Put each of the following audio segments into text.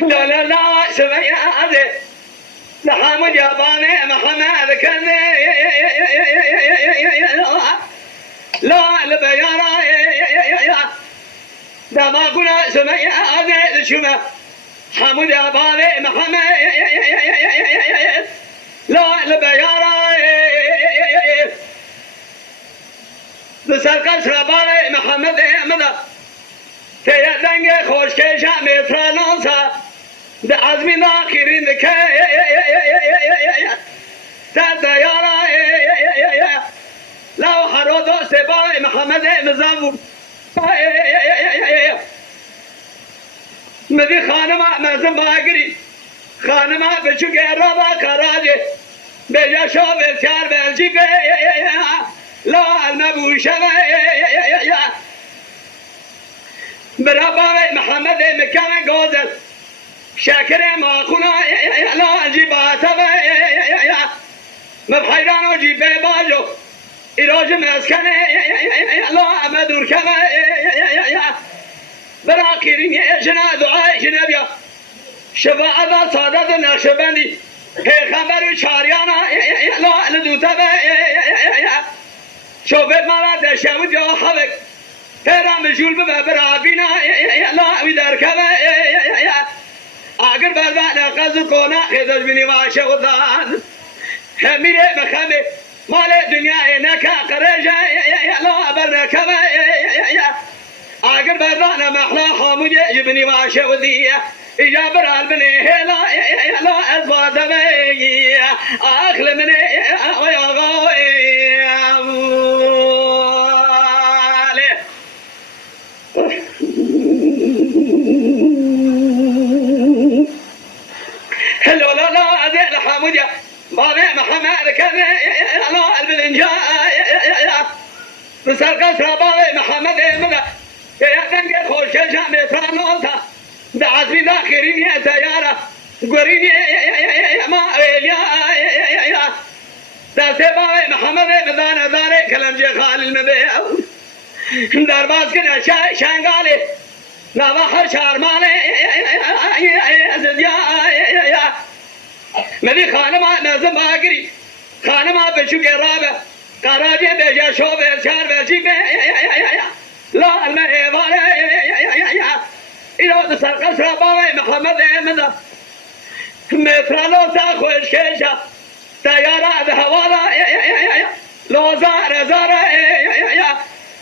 لا لا لا سمي هذا لحمد يا باني محمد كذا لا البيارة ده ما قلنا سمي هذا شما حمد يا باني محمد لا البيارة بسر قصر باني محمد مدى تيدنگ خوشکش میترانانسا ده عزمی ناخرین که تدیارا لو حرو دوست بای محمد مزمون مدی خانما مزم باگری خانما بچو گرا با کراجه بجا شو بلچار بلجی به لا المبوشه برابر محمد مكان جوزل شاكر ما كنا لا جيبات مبحيران وجيب باجو إراج مسكن لا أمدور كما براكيرين جنا دعاء جنابيا شفاعة صادات النقشبندي هي خبر شاريانا لا لدوتا شوفت ما بعد شامد يا حبك هرا مجول ببرابينا لا ويدار كذا اگر بربانا قصد كونا خذل بني واشا وذان هميره مخمه مال الدنيا نكا قرجا لا برنا كذا اگر بربانا محلا حامد يبني واشا وذي اجابر البني لا ازباد بي اخل مني ويا غاوي هلو لا لا ذي حموديا بابي محمد كذا لا البلنجا بسر قصر بابي محمد مدى يا دنگ خوش جامع فرانوسا ده عزمي داخرين يا سيارة قرين ما يا ده بابي محمد مدانا داري كلام جي خالي المبيع درباز كنا شانقالي نواخر شارماني مدي خانما نازم باقري خانما بشو قرابة قراجي بيجا شو بيشار بيشي لا المهيباني إلو تسر قصر بابي محمد احمد مترالو ساخوش كيشا تيارا بهوالا لو زار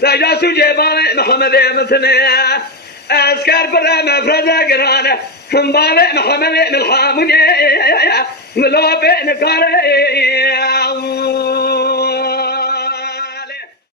دجا سجيباني محمد احمد اسكر برا مفرزة قرانة بالي محمد من الحامد ملوبي نكاري